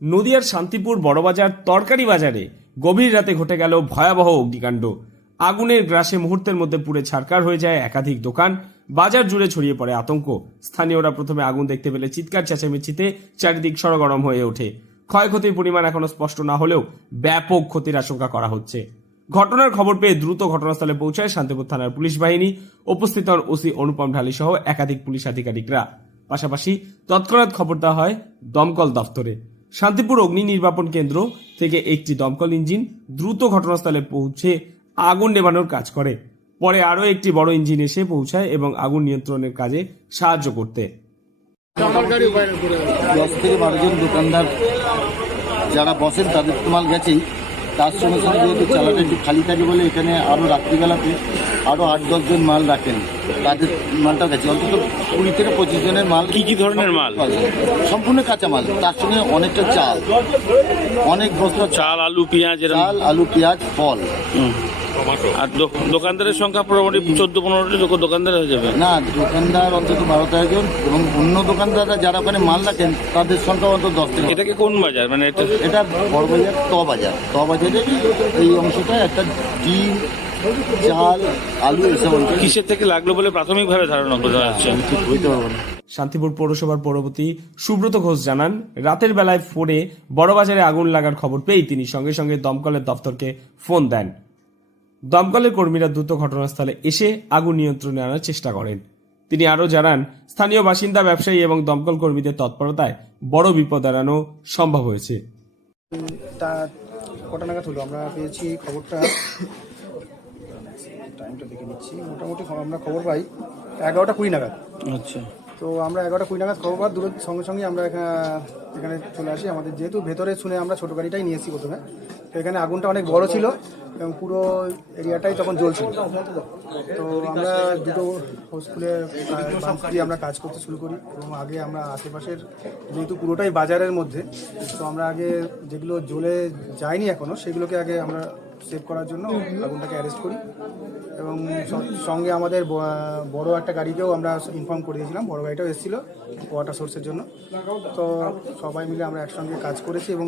নদিয়ার শান্তিপুর বড়বাজার তরকারি বাজারে গভীর রাতে ঘটে গেল ভয়াবহ অগ্নিকাণ্ড। আগুনের গ্রাসে মুহূর্তের মধ্যে পুড়ে ছারকার হয়ে যায় একাধিক দোকান। বাজার জুড়ে ছড়িয়ে পড়ে আতঙ্ক। স্থানীয়রা প্রথমে আগুন দেখতে পেলে চিৎকার চেঁচামেচিতে চারিদিক সরগরম হয়ে ওঠে। ক্ষয়ক্ষতির পরিমাণ এখনও স্পষ্ট না হলেও ব্যাপক ক্ষতির আশঙ্কা করা হচ্ছে। ঘটনার খবর পেয়ে দ্রুত ঘটনাস্থলে পৌঁছায় শান্তিপুর থানার পুলিশ বাহিনী। উপস্থিত হন ওসি অনুপম ঢালি সহ একাধিক পুলিশ আধিকারিকরা। পাশাপাশি তৎক্ষণাৎ খবর দেওয়া হয় দমকল দফতরে শান্তিপুর অগ্নি নির্বাপন কেন্দ্র থেকে একটি দমকল ইঞ্জিন দ্রুত ঘটনাস্থলে পৌঁছে আগুন নেভানোর কাজ করে। পরে আরও একটি বড় ইঞ্জিন এসে পৌঁছায় এবং আগুন নিয়ন্ত্রণের কাজে সাহায্য করতে। দশ থেকে বারো জন দোকানদার যারা বসেন তাদের তো মাল গেছেই। তার সঙ্গে সঙ্গে যেহেতু চালাটা একটু খালি থাকে বলে এখানে আরও রাত্রিবেলাতে আরও আট দশ দশজন মাল রাখেন। তাদের মালটাও গেছে অন্তত কুড়ি থেকে পঁচিশ জনের মাল কি কি ধরনের মাল? সম্পূর্ণ কাঁচা মাল তার সঙ্গে অনেকটা চাল। অনেক বস্তা চাল। আলু পেঁয়াজ চাল আলু পেঁয়াজ ফল। আর দোকানদারের সংখ্যা মোটামুটি চোদ্দ পনেরোটি লোক দোকানদার হয়ে যাবে। না দোকানদার অন্তত বারো তেরো জন এবং অন্য দোকানদাররা যারা ওখানে মাল রাখেন তাদের সংখ্যা অন্তত দশ থেকে এটাকে কোন বাজার? মানে এটা এটা বড় বাজার ত বাজার ত বাজারে এই অংশটা একটা ডিম চাল আলু এসব কিসের থেকে লাগল বলে প্রাথমিকভাবে ধারণা করা যাচ্ছে? ঠিক পারব না। শান্তিপুর পৌরসভার পরবর্তী সুব্রত ঘোষ জানান রাতের বেলায় ফোনে বড়বাজারে আগুন লাগার খবর পেয়েই তিনি সঙ্গে সঙ্গে দমকলের দপ্তরকে ফোন দেন। দমকলের কর্মীরা দ্রুত ঘটনাস্থলে এসে আগুন নিয়ন্ত্রণে আনার চেষ্টা করেন। তিনি আরও জানান স্থানীয় বাসিন্দা ব্যবসায়ী এবং দমকল কর্মীদের তৎপরতায় বড় বিপদ এড়ানো সম্ভব হয়েছে। তা কটা নাগাদ হলো? আমরা পেয়েছি খবরটা। টাইমটা দেখে নিচ্ছি। মোটামুটি আমরা খবর পাই এগারোটা কুড়ি নাগাদ। আচ্ছা। তো আমরা এগারোটা কুড়ি নাগাদ খবর পাই দূর সঙ্গে সঙ্গে আমরা এখা- এখানে চলে আসি। আমাদের যেহেতু ভেতরে শুনে আমরা ছোটো গাড়িটাই নিয়ে এসেছি প্রথমে। তো এখানে আগুনটা অনেক বড় ছিল এবং পুরো এরিয়াটাই তখন জ্বলছিল। তো আমরা দুটো স্কুলে পাম্প দিয়ে আমরা কাজ করতে শুরু করি এবং আগে আমরা আশেপাশের যেহেতু পুরোটাই বাজারের মধ্যে তো আমরা আগে যেগুলো জ্বলে যায়নি এখনও সেগুলোকে আগে আমরা সেভ করার জন্য আগুনটাকে অ্যারেস্ট করি। এবং সঙ্গে আমাদের বড় একটা গাড়িকেও আমরা ইনফর্ম করে দিয়েছিলাম। বড় গাড়িটাও এসেছিল ওয়াটার সোর্সের জন্য। তো সবাই মিলে আমরা একসঙ্গে কাজ করেছি এবং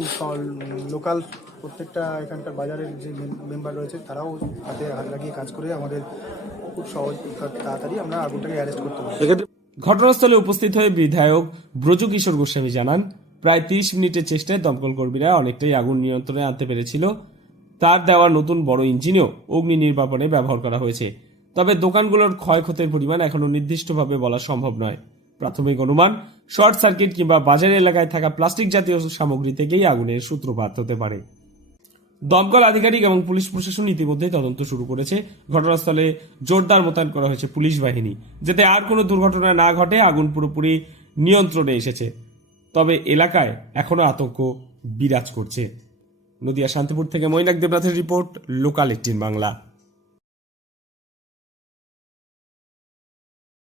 লোকাল প্রত্যেকটা এখানকার বাজারের যে মেম্বার রয়েছে তারাও হাতে হাত লাগিয়ে কাজ করে আমাদের খুব সহজ তাড়াতাড়ি আমরা আগুনটাকে অ্যারেস্ট করতে পারি। ঘটনাস্থলে উপস্থিত হয়ে বিধায়ক ব্রজকিশোর গোস্বামী জানান, প্রায় তিরিশ মিনিটের চেষ্টায় দমকল কর্মীরা অনেকটাই আগুন নিয়ন্ত্রণে আনতে পেরেছিল। তার দেওয়া নতুন বড় ইঞ্জিনও অগ্নি নির্বাপনে ব্যবহার করা হয়েছে। তবে দোকানগুলোর ক্ষয়ক্ষতির পরিমাণ এখনও নির্দিষ্টভাবে বলা সম্ভব নয়। প্রাথমিক অনুমান, শর্ট সার্কিট কিংবা বাজার এলাকায় থাকা প্লাস্টিক জাতীয় সামগ্রী থেকেই আগুনের সূত্রপাত হতে পারে। দমকল আধিকারিক এবং পুলিশ প্রশাসন ইতিমধ্যে তদন্ত শুরু করেছে। ঘটনাস্থলে জোরদার মোতায়েন করা হয়েছে পুলিশ বাহিনী, যাতে আর কোনো দুর্ঘটনা না ঘটে, আগুন পুরোপুরি নিয়ন্ত্রণে এসেছে। তবে এলাকায় এখনও আতঙ্ক বিরাজ করছে। নদিয়া শান্তিপুর থেকে মৈনাক দেবনাথের রিপোর্ট লোকাল এইটিন বাংলা।